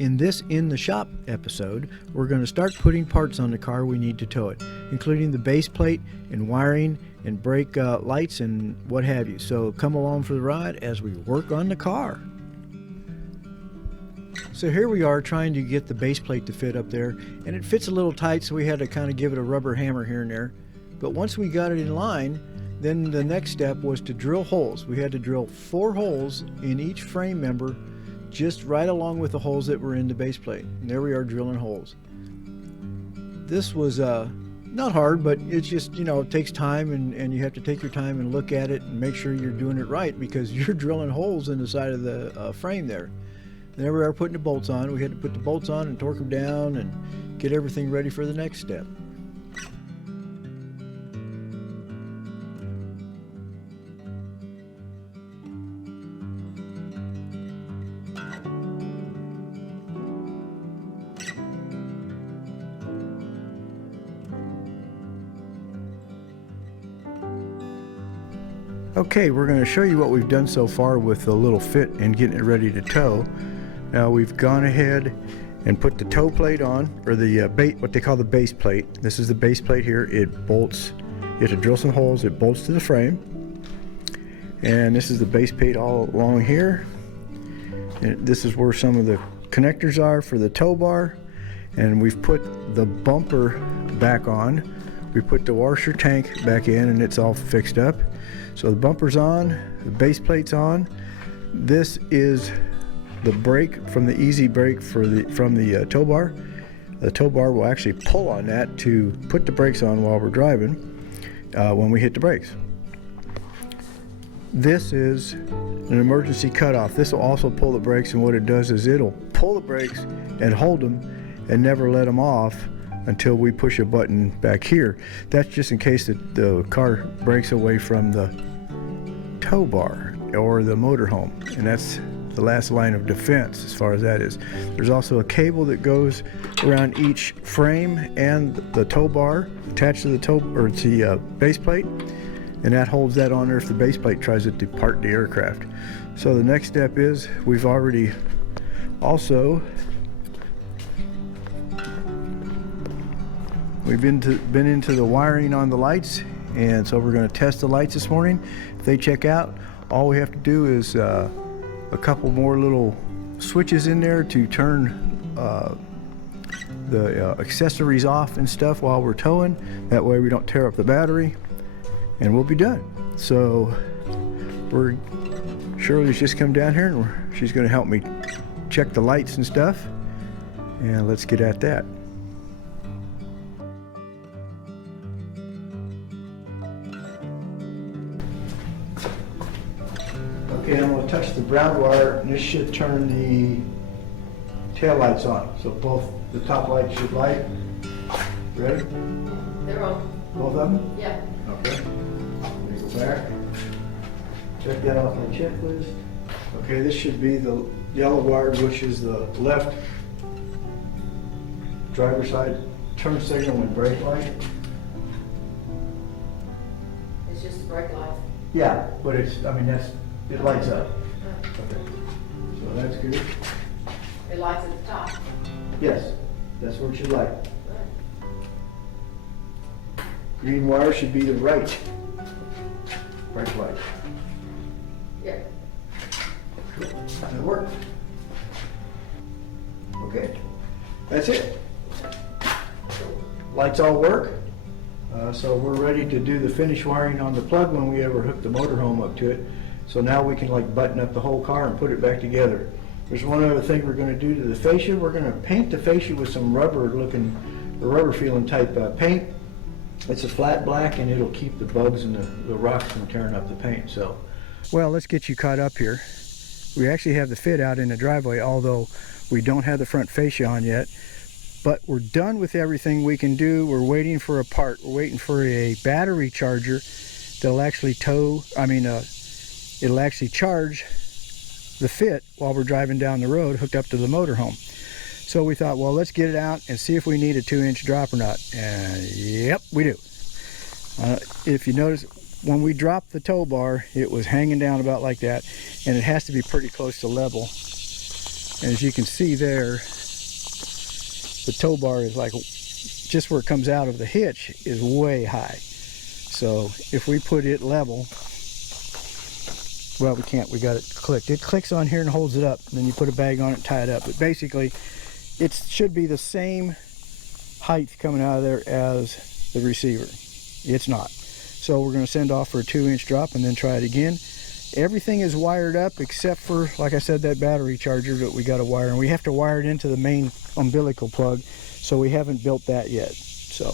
In this In the Shop episode, we're going to start putting parts on the car we need to tow it, including the base plate and wiring and brake lights and what have you. So come along for the ride as we work on the car. So here we are trying to get the base plate to fit up there, and it fits a little tight, so we had to kind of give it a rubber hammer here and there. But once we got it in line, then the next step was to drill holes. We had to drill 4 holes in each frame member, just right along with the holes that were in the base plate. And there we are drilling holes. This was not hard, but it's just, you know, it takes time, and you have to take your time and look at it and make sure you're doing it right, because you're drilling holes in the side of the frame there. And there we are putting the bolts on. We had to put the bolts on and torque them down and get everything ready for the next step. Okay, we're going to show you what we've done so far with the little fit and getting it ready to tow. Now we've gone ahead and put the tow plate on, or the what they call the base plate. This is the base plate here. It bolts. You have to drill some holes. It bolts to the frame. And this is the base plate all along here. And this is where some of the connectors are for the tow bar. And we've put the bumper back on. We put the washer tank back in, and it's all fixed up. So the bumper's on, the base plate's on. This is the brake from the easy brake from the tow bar. The tow bar will actually pull on that to put the brakes on while we're driving when we hit the brakes. This is an emergency cutoff. This will also pull the brakes, and what it does is it'll pull the brakes and hold them and never let them off until we push a button back here. That's just in case the car breaks away from the tow bar or the motorhome, and that's the last line of defense as far as that is. There's also a cable that goes around each frame and the tow bar attached to the tow or the base plate, and that holds that on there if the base plate tries to depart the aircraft. So the next step is we've already also been into the wiring on the lights, and so we're going to test the lights this morning. If they check out, all we have to do is a couple more little switches in there to turn the accessories off and stuff while we're towing. That way we don't tear up the battery, and we'll be done. So Shirley's just come down here, and she's going to help me check the lights and stuff, and let's get at that. Okay, I'm going to touch the brown wire, and this should turn the tail lights on. So both the top lights should light. Ready? They're on. Both of them? Yeah. Okay. Let me go back. Check that off my checklist. Okay, this should be the yellow wire, which is the left driver's side turn signal and brake light. It's just a brake light. Yeah, but it lights up. Okay. So that's good. It lights at the top. Yes, that's what it should light. Green wire should be the right brake light. Yeah. That worked. Okay, that's it. Lights all work. So we're ready to do the finish wiring on the plug when we ever hook the motorhome up to it. So now we can like button up the whole car and put it back together. There's one other thing we're going to do to the fascia. We're going to paint the fascia with some rubber feeling type paint. It's a flat black, and it'll keep the bugs and the rocks from tearing up the paint. So, well, let's get you caught up here. We actually have the fit out in the driveway, although we don't have the front fascia on yet. But we're done with everything we can do. We're waiting for a part. We're waiting for a battery charger that'll actually it'll actually charge the fit while we're driving down the road hooked up to the motorhome. So we thought, well, let's get it out and see if we need a 2-inch drop or not. And yep, we do. If you notice, when we dropped the tow bar, it was hanging down about like that, and it has to be pretty close to level. And as you can see there, the tow bar is like just where it comes out of the hitch is way high. So if we put it level, well, we can't, we got it clicked. It clicks on here and holds it up. And then you put a bag on it and tie it up. But basically, it should be the same height coming out of there as the receiver. It's not. So we're going to send off for a 2-inch drop and then try it again. Everything is wired up except for, like I said, that battery charger that we got to wire. And we have to wire it into the main umbilical plug. So we haven't built that yet. So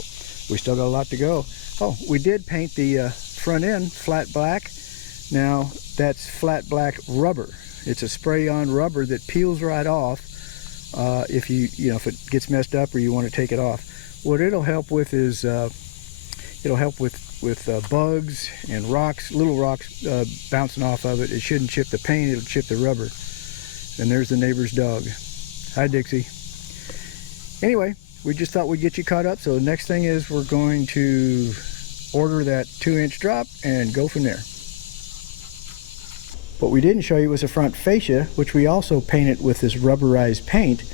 we still got a lot to go. Oh, we did paint the front end flat black. Now that's flat black rubber. It's a spray-on rubber that peels right off if if it gets messed up or you want to take it off. What it'll help with is it'll help with bugs and rocks, little rocks bouncing off of it. It shouldn't chip the paint, it'll chip the rubber. And there's the neighbor's dog. Hi, Dixie. Anyway, we just thought we'd get you caught up. So the next thing is we're going to order that 2-inch drop and go from there. What we didn't show you was the front fascia, which we also painted with this rubberized paint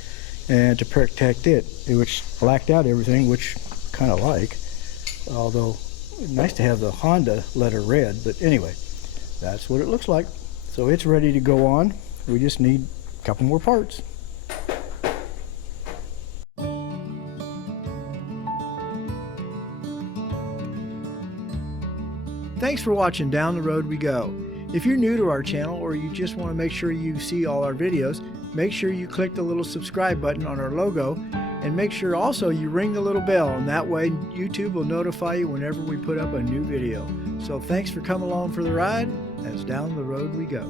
and to protect it, which blacked out everything, which I kind of like. Although, nice to have the Honda letter red, but anyway, that's what it looks like. So it's ready to go on. We just need a couple more parts. Thanks for watching Down the Road We Go. If you're new to our channel or you just want to make sure you see all our videos, make sure you click the little subscribe button on our logo and make sure also you ring the little bell, and that way YouTube will notify you whenever we put up a new video. So thanks for coming along for the ride as Down the Road We Go.